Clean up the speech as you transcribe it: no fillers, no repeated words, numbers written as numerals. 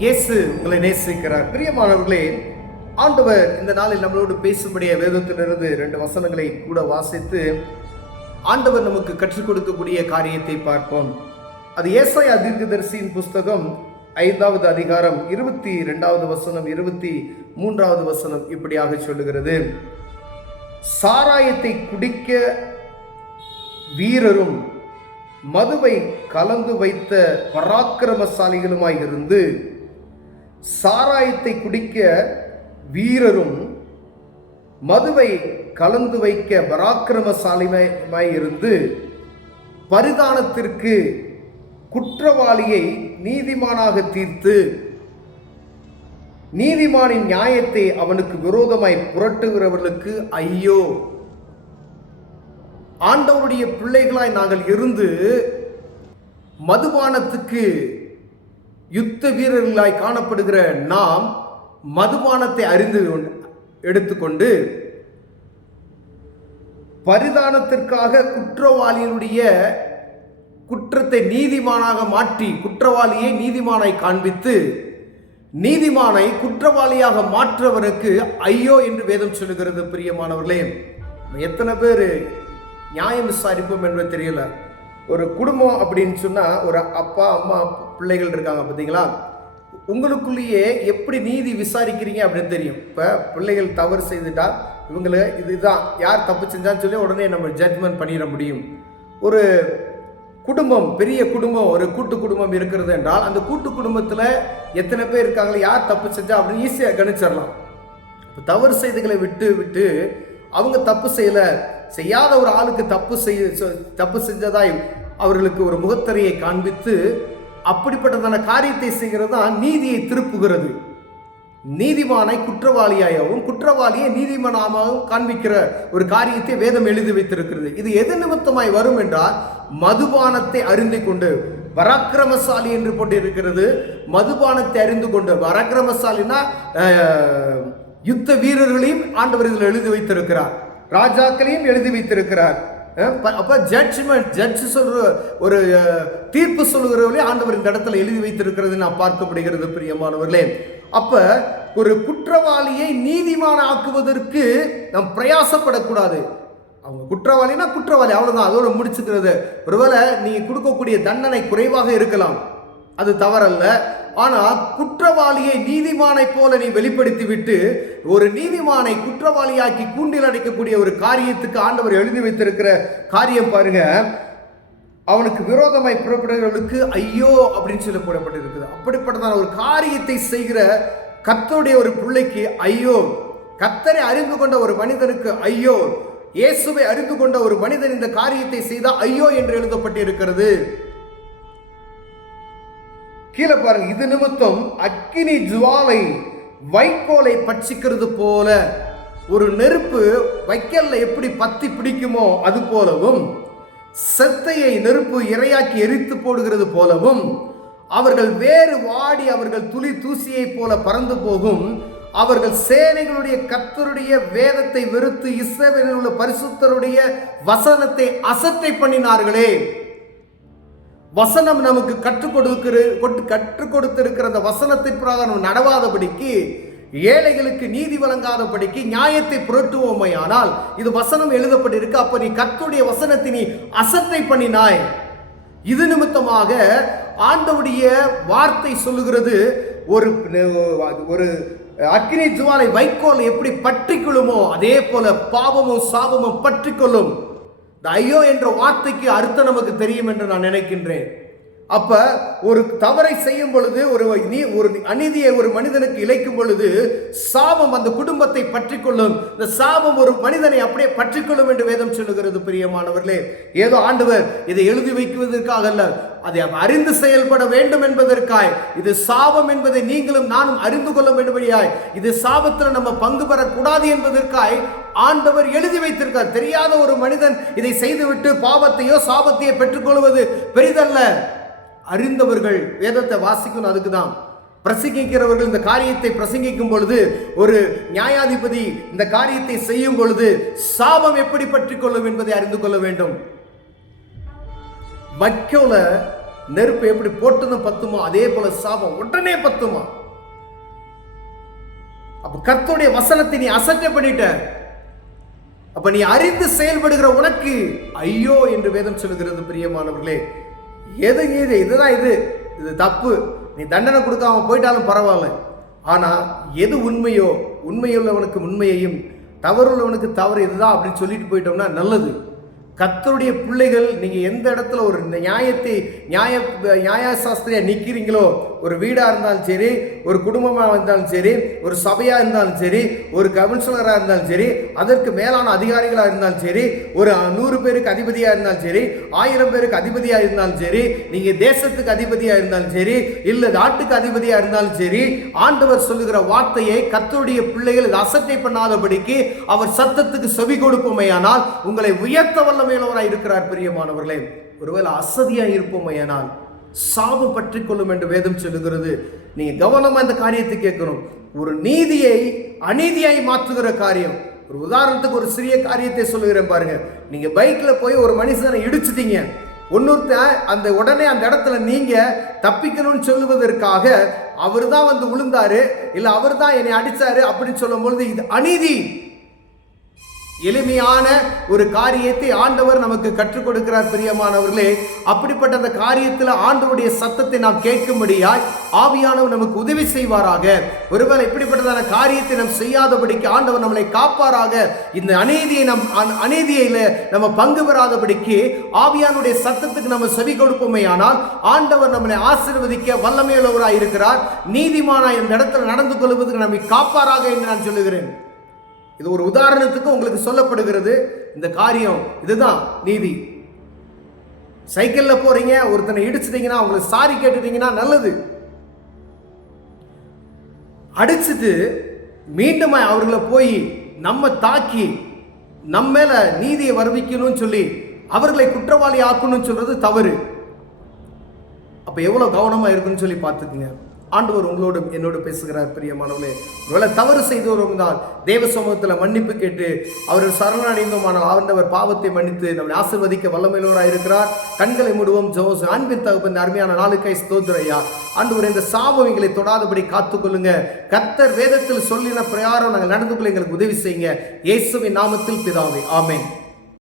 இயேசு உங்களை நேசிக்கிறார். பிரியமானவர்களே, ஆண்டவர் இந்த நாளில் நம்மளோடு பேசும்படிய வேதத்திலிருந்து 2 வசனங்களை கூட வாசித்து ஆண்டவர் நமக்கு கற்றுக் கொடுக்கக்கூடிய காரியத்தை பார்ப்போம். அது ஏசாயா தீர்க்கதரிசியின் புஸ்தகம் 5வது அதிகாரம் 22வது வசனம் 23வது வசனம் இப்படியாக சொல்லுகிறது. சாராயத்தை குடிக்க வீரரும் மதுவை கலந்து வைத்த பராக்கிரமசாலிகளுமாய் இருந்து, சாராயத்தை குடிக்க வீரரும் மதுவை கலந்து வைக்க பராக்கிரமசாலியுமாய் இருந்து, பரிதானத்திற்கு குற்றவாளியை நீதிமானாக தீர்த்து நீதிமானின் நியாயத்தை அவனுக்கு விரோதமாய் புரட்டுகிறவர்களுக்கு ஐயோ. ஆண்டவருடைய பிள்ளைகளாய் நாங்கள் இருந்து மதுபானத்துக்கு யுத்த வீரர்களாய் காணப்படுகிற நாம் மதுபானத்தை அறிந்து எடுத்துக்கொண்டு பரிதானத்திற்காக குற்றவாளியினுடைய குற்றத்தை நீதிமானாக மாற்றி குற்றவாளியை நீதிமானாய் காண்பித்து நீதிமானை குற்றவாளியாக மாற்றவருக்கு ஐயோ என்று வேதம் சொல்லுகிறது. பிரியமானவர்களே, எத்தனை பேர் நியாயம் விசாரிப்போம் என்பது தெரியல. ஒரு குடும்பம் அப்படின்னு சொன்னால் ஒரு அப்பா அம்மா பிள்ளைகள் இருக்காங்க பார்த்தீங்களா, உங்களுக்குள்ளேயே எப்படி நீதி விசாரிக்கிறீங்க அப்படின்னு தெரியும். இப்போ பிள்ளைகள் தவறு செய்துட்டா இவங்களை இதுதான் யார் தப்பு செஞ்சான்னு சொல்லி உடனே நம்ம ஜட்ஜ்மெண்ட் பண்ணிட முடியும். ஒரு குடும்பம், பெரிய குடும்பம், ஒரு கூட்டு குடும்பம் இருக்கிறது என்றால் அந்த கூட்டு குடும்பத்தில் எத்தனை பேர் இருக்காங்களோ யார் தப்பு செஞ்சா அப்படின்னு ஈஸியாக கணிச்சிடலாம். தவறு செய்திகளை விட்டு விட்டு அவங்க தப்பு செய்யாத ஒரு ஆளுக்கு தப்பு செஞ்சதாய் அவர்களுக்கு ஒரு முகத்தரையை காண்பித்து அப்படிப்பட்டதான காரியத்தை செய்கிறது தான் நீதியை திருப்புகிறது. நீதிமானை குற்றவாளியாகவும் குற்றவாளியை நீதிமானாகவும் காண்பிக்கிற ஒரு காரியத்தை வேதம் எழுதி வைத்திருக்கிறது. இது எது நிமித்தமாய் வரும் என்றால் மதுபானத்தை அறிந்து கொண்டு, பராக்கிரமசாலி என்று போட்டு இருக்கிறது. மதுபானத்தை அறிந்து கொண்டு, பராக்கிரமசாலினா யுத்த வீரர்களையும் ஆண்டவர் இதில் எழுதி வைத்திருக்கிறார், ராஜாக்களையும் எழுதி வைத்திருக்கிறார். அப்ப ஜட்ஜ் சொல்ற ஒரு தீர்ப்பு சொல்லுகிறவர்களே ஆண்டவர் இந்த இடத்துல எழுதி வைத்திருக்கிறது நான் பார்க்கப்படுகிறது. பிரியமானவர்களே, அப்ப ஒரு குற்றவாளியை நீதிமான ஆக்குவதற்கு நாம் பிரயாசப்படக்கூடாது. அவங்க குற்றவாளினா குற்றவாளி, அவ்வளவுதான், அதோட முடிச்சுக்கிறது. ஒருவேளை நீங்க கொடுக்கக்கூடிய தண்டனை குறைவாக இருக்கலாம், அது தவறல்ல. ஆனால் குற்றவாளியை நீதிமானை போல நீ வெளிப்படுத்தி விட்டு ஒரு நீதிமானை குற்றவாளியாக்கி கூண்டில் அடைக்கக்கூடிய ஒரு காரியத்துக்கு ஆண்டவர் எழுதி வைத்திருக்கிற காரியம் பாருங்க. அவனுக்கு விரோதமாய் புறப்படுகிறவர்களுக்கு ஐயோ அப்படின்னு சொல்லி போடப்பட்டிருக்குது. அப்படிப்பட்டதான ஒரு காரியத்தை செய்கிற கர்த்தருடைய ஒரு பிள்ளைக்கு ஐயோ. கர்த்தரை அறிந்து கொண்ட ஒரு மனிதனுக்கு ஐயோ. இயேசுவை அறிந்து கொண்ட ஒரு மனிதன் இந்த காரியத்தை செய்தால் ஐயோ என்று எழுதப்பட்டிருக்கிறது. கீழே பாருங்க, இது நிமித்தம் அக்கினி ஜுவாலை வைக்கோலை பட்சிக்கிறது போல, ஒரு நெருப்பு வைக்கல்ல எப்படி பத்தி பிடிக்குமோ அது போலவும், செத்தையை நெருப்பு இரையாக்கி எரித்து போடுகிறது போலவும், அவர்கள் வேறு வாடி அவர்கள் துளி தூசியை போல பறந்து போகும். அவர்கள் சேனைகளுடைய கர்த்தருடைய வேதத்தை வெறுத்து இஸ்ரவேலில் உள்ள பரிசுத்தருடைய வசனத்தை அசட்டை பண்ணினார்களே. வசனம் நமக்கு கற்றுக் கொடுத்திருக்கிற அந்த வசனத்தின் பிரகாரம் நடவாதபடிக்கு, ஏழைகளுக்கு நீதி வழங்காதபடிக்கு நியாயத்தை புரட்டுவோமையானால், இது வசனம் எழுதப்பட்டிருக்கு. அப்ப நீ கர்த்தருடைய வசனத்தை நீ அசட்டை பண்ணினாய். இது நிமித்தமாக ஆண்டவருடைய வார்த்தை சொல்லுகிறது, ஒரு அக்கினி ஜுவாலை வைக்கோல் எப்படி பற்றிக்கொள்ளுமோ அதே போல பாவமும் சாபமும் பற்றிக்கொள்ளும். ஐயோ என்ற வார்த்தைக்கு அர்த்தம் நமக்கு தெரியும் என்று நான் நினைக்கின்றேன். அப்ப ஒரு தவறை செய்யும் பொழுது, ஒரு அநீதியை ஒரு மனிதனுக்கு இழைக்கும் பொழுது சாபம் அந்த குடும்பத்தை பற்றிக்கொள்ளும். இந்த சாபம் ஒரு மனிதனை அப்படியே பற்றிக்கொள்ளும் என்று வேதம் சொல்லுகிறது. பிரியமானவர்களே, ஏதோ ஆண்டவர் இதை எழுதி வைக்குவதற்காக அல்ல, அதை அறிந்து செயல்பட வேண்டும் என்பதற்காய். இது சாபம் என்பதை நீங்களும் நானும் அறிந்து கொள்ள வேண்டும்படியாய், இது சாபத்தில் நம்ம பங்கு பெறக்கூடாது என்பதற்காய் ஆண்டவர் எழுதி வைத்திருக்கார். தெரியாத ஒரு மனிதன் இதை செய்துவிட்டு பாவத்தையோ சாபத்தையோ பெற்றுக்கொள்வது பெரிதல்ல. அறிந்தவர்கள் வேதத்தை வாசிக்கணும். அதுக்குதான் பிரசங்கிக்கிறவர்கள் இந்த காரியத்தை பிரசங்கிக்கும் பொழுது, ஒரு நியாயாதிபதி இந்த காரியத்தை செய்யும் பொழுது சாபம் எப்படி பற்றிக் கொள்ளும் என்பதை அறிந்து கொள்ள வேண்டும். வைக்கோல நெருப்பு எப்படி போட்டதும் பத்துமா, அதே போல சாபம் உடனே பத்துமா. அப்ப கர்த்தருடைய வசனத்தை நீ அசட்டை பண்ணிட்ட. அப்ப நீ அறிந்து செயல்படுகிற உனக்கு ஐயோ என்று வேதம் சொல்லுகிறது. பிரியமானவர்களே, இதுதான் இது தப்பு, நீ தண்டனை கொடுக்காம போயிட்டாலும் பரவாயில்ல. ஆனா எது உண்மையோ உண்மையுள்ளவனுக்கு உண்மையையும் தவறுள்ளவனுக்கு தவறு இதுதான் அப்படின்னு சொல்லிட்டு போயிட்டோம்னா நல்லது. கர்த்தருடைய பிள்ளைகள், நீங்க எந்த இடத்துல ஒரு நியாயசாஸ்திரியா நிக்கிறீங்களோ, ஒரு வீடா இருந்தாலும் சரி, ஒரு குடும்பமா இருந்தாலும் சரி, ஒரு சபையா இருந்தாலும் சரி, ஒரு கவுன்சிலரா இருந்தாலும் சரி, அதற்கு மேலான அதிகாரிகளா இருந்தாலும் சரி, ஒரு 100 பேருக்கு அதிபதியா இருந்தாலும் சரி, 1000 பேருக்கு அதிபதியா இருந்தாலும் சரி, நீங்க தேசத்துக்கு அதிபதியா இருந்தாலும் சரி, இல்ல நாட்டுக்கு அதிபதியா இருந்தாலும் சரி, ஆண்டவர் சொல்லுகிற வார்த்தையை கர்த்தருடைய பிள்ளைகள் அசட்டை பண்ணாதபடிக்கு அவர் சத்தத்துக்கு செவி கொடுப்போமேயானால் உங்களை உயர்த்த வல்லமையுள்ளவராய் இருக்கிறார். பிரியமானவர்களே, ஒருவேளை அசதியா இருப்போமேயானால் சாபம் பற்றி கொள்ளும் என்று வேதம் சொல்லுகிறது. நீங்க கவனமா இந்த காரியத்தை கேட்கணும். ஒரு நீதியை அநீதியாய் மாற்றுகிற காரியம். ஒரு உதாரணத்துக்கு ஒரு சிறிய காரியத்தை சொல்லுகிறேன் பாருங்க. நீங்க பைக்ல போய் ஒரு மனுஷனை இடிச்சிட்டீங்க, அந்த உடனே அந்த இடத்துல நீங்க தப்பிக்கணும்னு சொல்லுவதற்காக அவர் தான் வந்து விழுந்தாரு, இல்ல அவர் தான் என்னை அடிச்சாரு அப்படின்னு சொல்லும் பொழுது இது அநீதி. எளிமையான ஒரு காரியத்தை ஆண்டவர் நமக்கு கற்றுக் கொடுக்கிறார். பிரியமானவர்களே, அப்படிப்பட்ட அந்த காரியத்தில் ஆண்டவருடைய சத்தத்தை நாம் கேட்கும்படியாய் ஆவியானவர் நமக்கு உதவி செய்வாராக. ஒருவேளை இப்படிப்பட்டதான காரியத்தை நாம் செய்யாதபடிக்கு ஆண்டவர் நம்மளை காப்பாராக. இந்த அநீதியில நம்ம பங்கு பெறாதபடிக்கு ஆவியானுடைய சத்தத்துக்கு நம்ம செவி கொடுப்போமே ஆனால் ஆண்டவர் நம்மளை ஆசீர்வதிக்க வல்லமையுள்ளவராய் இருக்கிறார். நீதிமானாய் இந்த இடத்துல நடந்து கொள்வதற்கு நம்மை காப்பாராக என்று நான் சொல்லுகிறேன். இது ஒரு உதாரணத்துக்கு உங்களுக்கு சொல்லப்படுகிறது. இந்த காரியம் இதுதான் நீதி. சைக்கிள்ல போறீங்க, ஒருத்தனை இடிச்சிட்டீங்கன்னா உங்களுக்கு சாரி கேட்டுட்டீங்கன்னா நல்லது. அடிச்சுட்டு மீண்டும் அவர்களை போய் நம்ம தாக்கி நம்ம மேல நீதியை வருவிக்கணும்னு சொல்லி அவர்களை குற்றவாளி ஆக்கணும்னு சொல்றது தவறு. அப்ப எவ்வளவு கவனமா இருக்குன்னு சொல்லி பார்த்துக்குங்க. ஆண்டவர் உங்களோடு என்னோடு பேசுகிறார். பிரியமானவர்களே, ஒருவேளை தவறு செய்தோம் தான் தேவ சமூகத்தில் மன்னிப்பு கேட்டு அவர்கள் சரணடைந்தோமானால் ஆண்டவர் பாவத்தை மன்னித்து நம்மை ஆசீர்வதிக்க வல்லமையுள்ளவராய் இருக்கிறார். கண்களை மூடுவோம். ஜெபம். அன்பின் தகப்பன், அருமையான நாளுக்காய் ஸ்தோத்திரையா. ஆண்டவர் இந்த சாபங்களை தொடாதபடி காத்துக்கொள்ளுங்க. கர்த்தர் வேதத்தில் சொல்லின பிரகாரம் நாங்கள் நடந்து கொள்ள எங்களுக்கு உதவி செய்யுங்க. இயேசுவின் நாமத்தில் பிதாவே, ஆமென்.